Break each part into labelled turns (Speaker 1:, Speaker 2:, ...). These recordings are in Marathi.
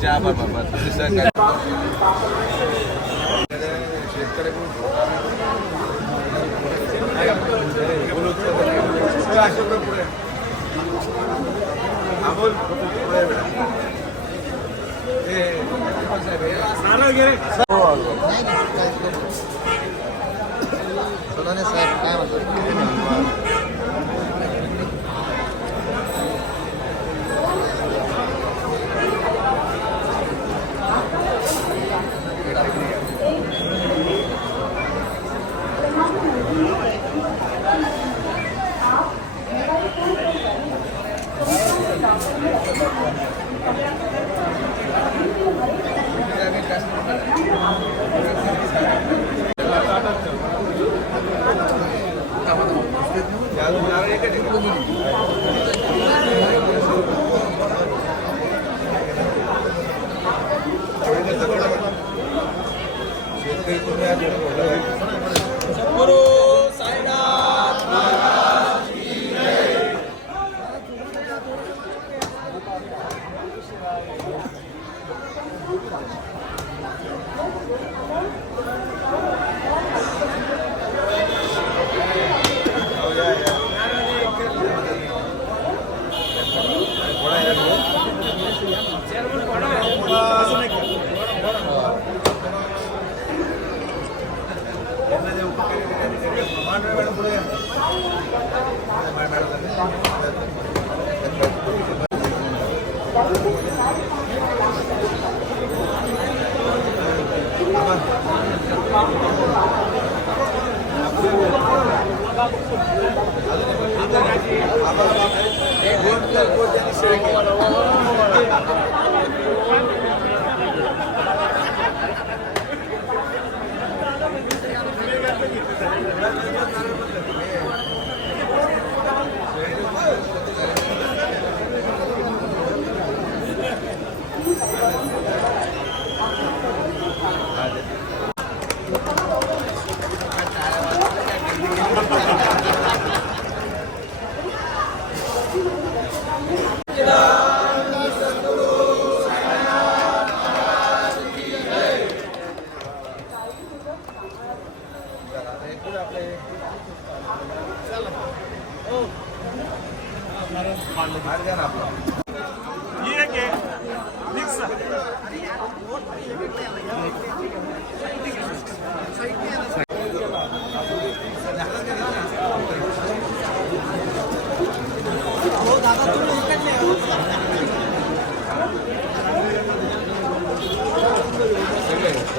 Speaker 1: चहा बाबा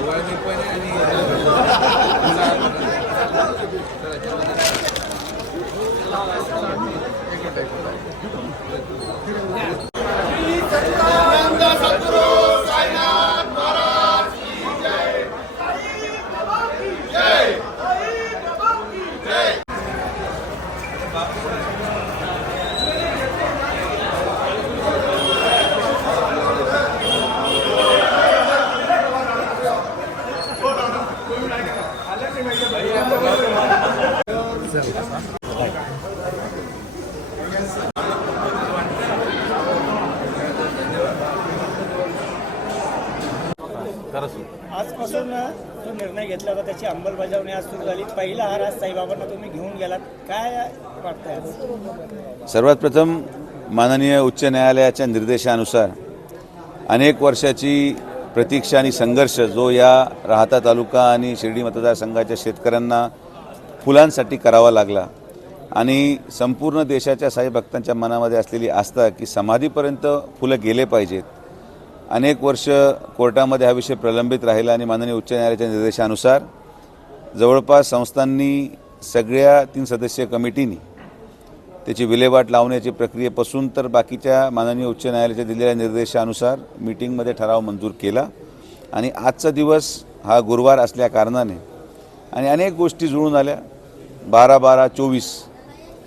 Speaker 2: Igual me pueden か
Speaker 3: आजपासून जो निर्णय घेतला होता त्याची अंमलबजावणी आज सुरू झाली. पहिला हार आज साईबाबांना तुम्ही घेऊन गेलात. काय वाटतंय
Speaker 1: सर्वात प्रथम माननीय उच्च न्यायालयाच्या निर्देशानुसार अनेक वर्षाची प्रतीक्षा आणि संघर्ष जो या राहता तालुका आणि शिर्डी मतदारसंघाच्या शेतकऱ्यांना फुलांसाठी करावा लागला आणि संपूर्ण देशाच्या साईभक्तांच्या मनामध्ये असलेली आस्था की समाधीपर्यंत फुलं गेले पाहिजेत. अनेक वर्ष कोर्टामध्ये हा विषय प्रलंबित राहिला आणि माननीय उच्च न्यायालयाच्या निर्देशानुसार जवळपास संस्थांनी सगळ्या तीन सदस्यीय कमिटीनी त्याची विल्हेवाट लावण्याची प्रक्रियेपासून तर बाकीच्या माननीय उच्च न्यायालयाच्या दिलेल्या निर्देशानुसार मीटिंगमध्ये ठराव मंजूर केला. आणि आजचा दिवस हा गुरुवार असल्या कारणाने आणि अनेक गोष्टी जुळून आल्या. बारा बारा चोवीस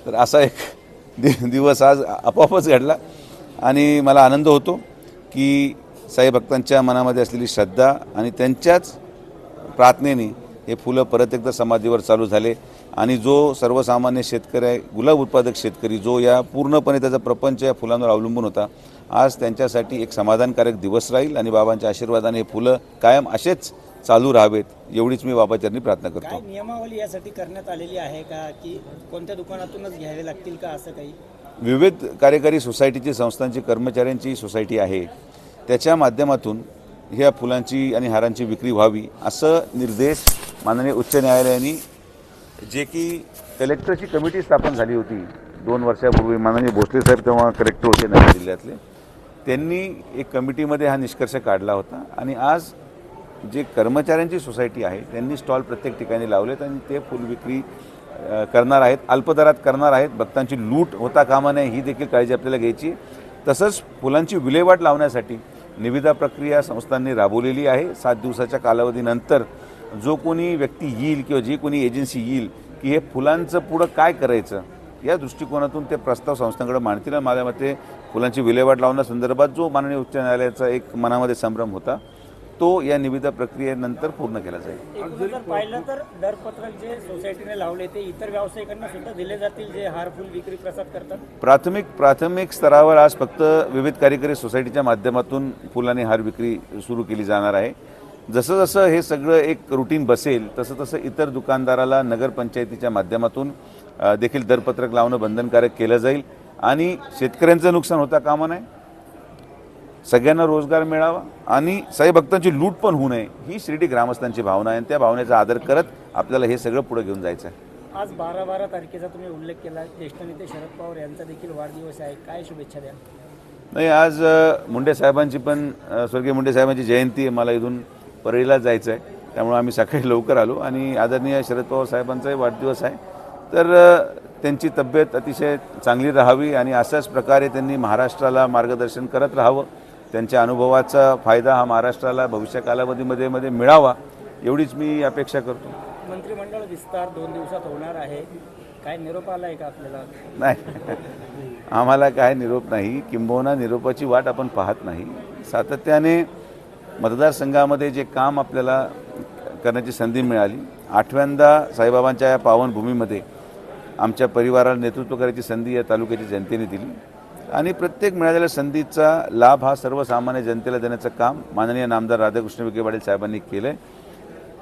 Speaker 1: तर असा एक दि दिवस आज आपोआपच घडला आणि मला आनंद होतो की साई भक्तांच्या मनामध्ये असलेली श्रद्धा आणि त्यांच्याच प्रार्थनेने हे फुलं परत एकदा समाधीवर चालू झाले. आणि जो सर्वसामान्य शेतकरी आहे गुलाब उत्पादक शेतकरी जो या पूर्णपणे त्याचा प्रपंच या फुलांवर अवलंबून होता आज त्यांच्यासाठी एक समाधानकारक दिवस राहील आणि बाबांच्या आशीर्वादाने हे फुलं कायम असेच चालू राहावेत एवढीच मी बाबाचरणी प्रार्थना करतो.
Speaker 3: नियमावली यासाठी करण्यात आलेली आहे का की कोणत्या दुकानातूनच घ्यावे लागतील का असं काही?
Speaker 1: विविध कार्यकारी सोसायटीची संस्थांची कर्मचाऱ्यांची सोसायटी आहे. त्याच्या माध्यमातून ह्या फुलांची आणि हारांची विक्री व्हावी असं निर्देश माननीय उच्च न्यायालयाने जे की कलेक्टरची कमिटी स्थापन झाली होती दोन वर्षापूर्वी माननीय भोसले साहेब तेव्हा कलेक्टर होते नगर जिल्ह्यातले त्यांनी एक कमिटीमध्ये हा निष्कर्ष काढला होता आणि आज जे कर्मचाऱ्यांची सोसायटी आहे त्यांनी स्टॉल प्रत्येक ठिकाणी लावलेत आणि ते फुल विक्री करणार आहेत अल्पदरात करणार आहेत. भक्तांची लूट होता कामा नये ही देखील काळजी आपल्याला घ्यायची तसंच फुलांची विल्हेवाट लावण्यासाठी निविदा प्रक्रिया संस्थांनी राबवलेली आहे. सात दिवसाच्या कालावधीनंतर जो कोणी व्यक्ती येईल किंवा जी कोणी एजन्सी येईल की हे फुलांचं पुढं काय करायचं या दृष्टिकोनातून ते प्रस्ताव संस्थांकडे मांडतील. माझ्या मते फुलांची विल्हेवाट लावण्यासंदर्भात जो माननीय उच्च न्यायालयाचा एक मनामध्ये संभ्रम होता तो या निविदा प्रक्रियेनंतर पूर्ण केला जाईल.
Speaker 3: एकूण जर पाहिलं तर दरपत्रक जे सोसायटीने लावले ते इतर व्यावसायिकांना सुद्धा दिले जातील जे विक्री प्रसाद करतात?
Speaker 1: प्राथमिक प्राथमिक स्तरावर आज फक्त विविध कार्यकारी सोसायटीच्या माध्यमातून फुल आणि हार विक्री सुरू केली जाणार आहे. जसं जसं हे सगळं एक रुटीन बसेल तसं तसं इतर दुकानदाराला नगरपंचायतीच्या माध्यमातून अ, देखील दरपत्रक लावणं बंधनकारक केलं जाईल. आणि शेतकऱ्यांचं नुकसान होता कामा नये. सगळ्यांना रोजगार मिळावा आणि साई भक्तांची लूट पण होऊ नये ही शिर्डी ग्रामस्थांची भावना आहे आणि त्या भावनेचा आदर करत आपल्याला हे सगळं पुढे घेऊन जायचं आहे.
Speaker 3: आज बारा बारा तारखेचा तुम्ही उल्लेख केला ज्येष्ठ नेते शरद पवार यांचा देखील वाढदिवस आहे. काय शुभेच्छा द्या
Speaker 1: नाही आज मुंडे साहेबांची पण स्वर्गीय मुंडे साहेबांची जयंती आहे. मला इथून परळीला जायचं आहे त्यामुळे आम्ही सकाळी लवकर आलो आणि आदरणीय शरद पवार साहेबांचाही वाढदिवस आहे. तर त्यांची तब्येत अतिशय चांगली राहावी आणि अशाच प्रकारे त्यांनी महाराष्ट्राला मार्गदर्शन करत राहावं. त्यांच्या अनुभवाचा फायदा हा महाराष्ट्राला भविष्य कालावधीमध्ये मध्ये मिळावा एवढीच मी अपेक्षा करतो.
Speaker 3: मंत्रिमंडळ विस्तार दोन दिवसात होणार आहे. काय निरोप आला आहे का आपल्याला?
Speaker 1: नाही. आम्हाला काय निरोप नाही. किंबहुना निरोपाची वाट आपण पाहत नाही. सातत्याने मतदारसंघामध्ये जे काम आपल्याला करण्याची संधी मिळाली. आठव्यांदा साईबाबांच्या या पावनभूमीमध्ये आमच्या परिवाराला नेतृत्व करायची संधी या तालुक्याच्या जनतेने दिली. आणि प्रत्येक मिळालेल्या संधीचा लाभ हा सर्वसामान्य जनतेला देण्याचं काम माननीय नामदार राधाकृष्ण विखे पाटील साहेबांनी केलं आहे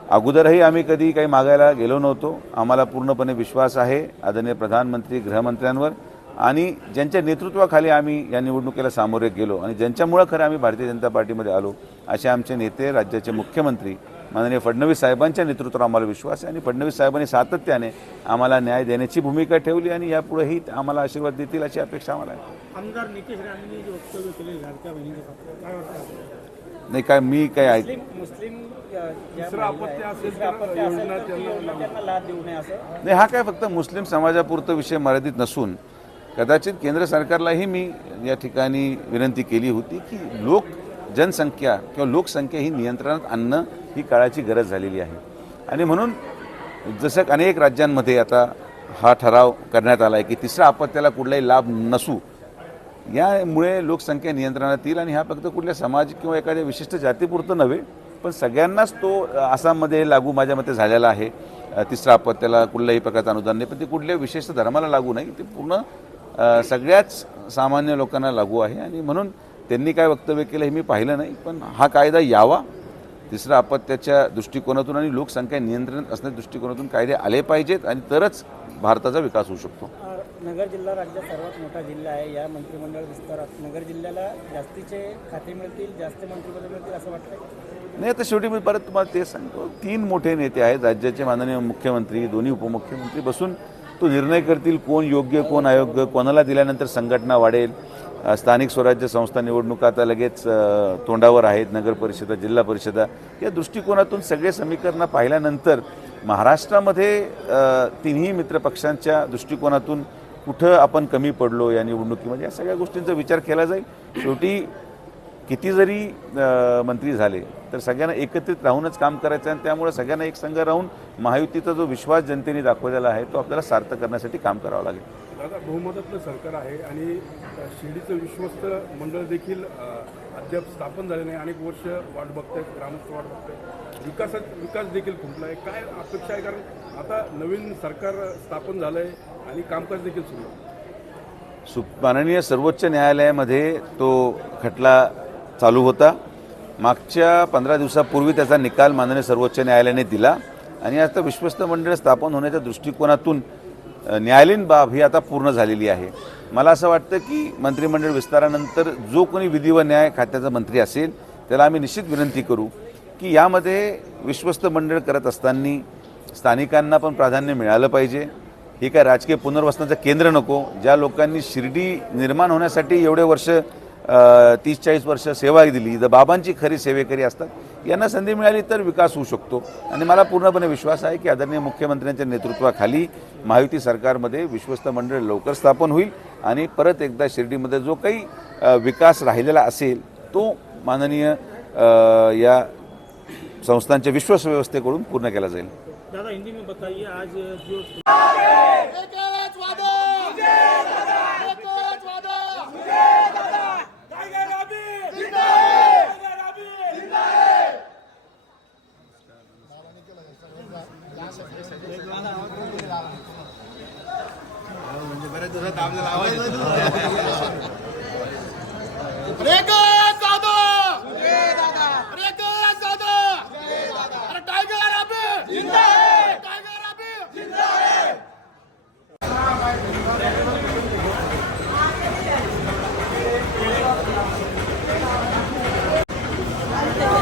Speaker 1: अगोदरही आम्ही कधी काही मागायला गेलो नव्हतो. आम्हाला पूर्णपणे विश्वास आहे आदरणीय प्रधानमंत्री गृहमंत्र्यांवर. आणि ज्यांच्या नेतृत्वाखाली आम्ही या निवडणुकीला सामोरे गेलो आणि ज्यांच्यामुळं खरं आम्ही भारतीय जनता पार्टीमध्ये आलो असे आमचे नेते राज्याचे मुख्यमंत्री माननीय फडणवीस साहेबांच्या नेतृत्वावर आम्हाला विश्वास आहे आणि फडणवीस साहेबांनी सातत्याने आम्हाला न्याय देण्याची भूमिका ठेवली आणि यापुढेही आम्हाला आशीर्वाद देतील अशी अपेक्षा आम्हाला आहे.
Speaker 3: आमदार नितेश
Speaker 1: नाही काय मी काय
Speaker 3: असं.
Speaker 1: नाही हा काय फक्त मुस्लिम समाजापुरतं विषय मर्यादित नसून कदाचित केंद्र सरकारलाही मी या ठिकाणी विनंती केली होती की लोक जनसंख्या किंवा लोकसंख्या ही नियंत्रणात आणणं ही काळाची गरज झालेली आहे. आणि म्हणून जसं अनेक राज्यांमध्ये आता हा ठराव करण्यात आला आहे की तिसऱ्या अपत्याला कुठलाही लाभ नसू यामुळे लोकसंख्या नियंत्रणात येईल आणि हा फक्त कुठल्या समाज किंवा एखाद्या विशिष्ट जातीपुरतं नव्हे पण सगळ्यांनाच तो आसाममध्ये लागू माझ्या मते झालेला आहे. तिसरा तिसऱ्या अपत्याला कुठल्याही प्रकारचं अनुदान नाही पण ते कुठल्या विशिष्ट धर्माला लागू नाही. ते पूर्ण सगळ्याच सामान्य लोकांना लागू आहे आणि म्हणून त्यांनी काय वक्तव्य केलं हे मी पाहिलं नाही पण हा कायदा यावा. तिसऱ्या अपत्याच्या दृष्टिकोनातून आणि लोकसंख्या नियंत्रणात असण्याच्या दृष्टिकोनातून कायदे आले पाहिजेत आणि तरच भारताचा विकास होऊ शकतो.
Speaker 3: नगर जिल्हा राज्यात सर्वात मोठा जिल्हा आहे. या मंत्रिमंडळ विस्तारात नगर जिल्ह्याला जास्तीचे खाते मिळतील जास्त मंत्रिपदे मिळतील असं वाटतं
Speaker 1: नाही आता शेवटी मी परत तुम्हाला तेच सांगतो. तीन मोठे नेते आहेत. राज्याचे माननीय मुख्यमंत्री दोन्ही उपमुख्यमंत्री बसून तो निर्णय करतील कोण योग्य कोण अयोग्य कोणाला दिल्यानंतर संघटना वाढेल स्थानिक स्वराज्य संस्था निवडणुका आता लगेच तोंडावर आहेत नगर परिषदा जिल्हा परिषदा. या दृष्टिकोनातून सगळे समीकरणं पाहिल्यानंतर महाराष्ट्रामध्ये तिन्ही मित्रपक्षांच्या दृष्टिकोनातून कुठं आपण कमी पडलो या निवडणुकीमध्ये या सगळ्या गोष्टींचा विचार केला जाईल. शेवटी किती जरी मंत्री झाले तर सगळ्यांना एकत्रित राहूनच काम करायचं आणि त्यामुळे सगळ्यांना एक संघ राहून महायुतीचा जो विश्वास जनतेने दाखवलेला आहे तो आपल्याला सार्थ करण्यासाठी काम करावं लागेल.
Speaker 4: दादा बहुमतातलं सरकार आहे आणि शिर्डीचं विश्वस्त मंडळ देखील अद्याप स्थापन झाले नाही. अनेक वर्ष वाट बघतायत ग्रामस्थ वाट बघतायत. विकासात विकास देखील खुंटला आहे काय अपेक्षा आहे? कारण आता नवीन सरकार स्थापन झालं आहे आणि कामकाज देखील सुरू आहे.
Speaker 1: सु माननीय सर्वोच्च न्यायालयामध्ये तो खटला चालू होता. मागच्या पंधरा दिवसापूर्वी त्याचा निकाल माननीय सर्वोच्च न्यायालयाने दिला आणि आता विश्वस्त मंडळ स्थापन होण्याच्या दृष्टिकोनातून न्यायालयीन बाब ही आता पूर्ण झालेली आहे. मला असं वाटतं की मंत्रिमंडळ विस्तारानंतर जो कोणी विधी व न्याय खात्याचा मंत्री असेल त्याला आम्ही निश्चित विनंती करू की यामध्ये विश्वस्त मंडळ करत असताना स्थानिकांना पण प्राधान्य मिळालं पाहिजे. हे काय राजकीय पुनर्वसनाचं केंद्र नको ज्या लोकांनी शिर्डी निर्माण होण्यासाठी एवढे वर्ष तीस चाळीस वर्ष सेवा दिली. जर बाबांची खरी सेवेकरी असतात. यांना संधी मिळाली तर विकास होऊ शकतो. आणि मला पूर्णपणे विश्वास आहे की आदरणीय मुख्यमंत्र्यांच्या नेतृत्वाखाली महायुती सरकारमध्ये विश्वस्त मंडळ लवकर स्थापन होईल. आणि परत एकदा शिर्डीमध्ये जो काही विकास राहिलेला असेल तो माननीय या संस्थांच्या विश्वास व्यवस्थेकडून पूर्ण केला जाईल.
Speaker 3: दादा हिंदी में बताइए आज जो तुझा
Speaker 1: दाबलेला आवाज अरे दादा अरे दादा अरे
Speaker 3: टायगर आपे जिंदा है टायगर आपे जिंदा है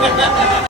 Speaker 3: Ha ha ha!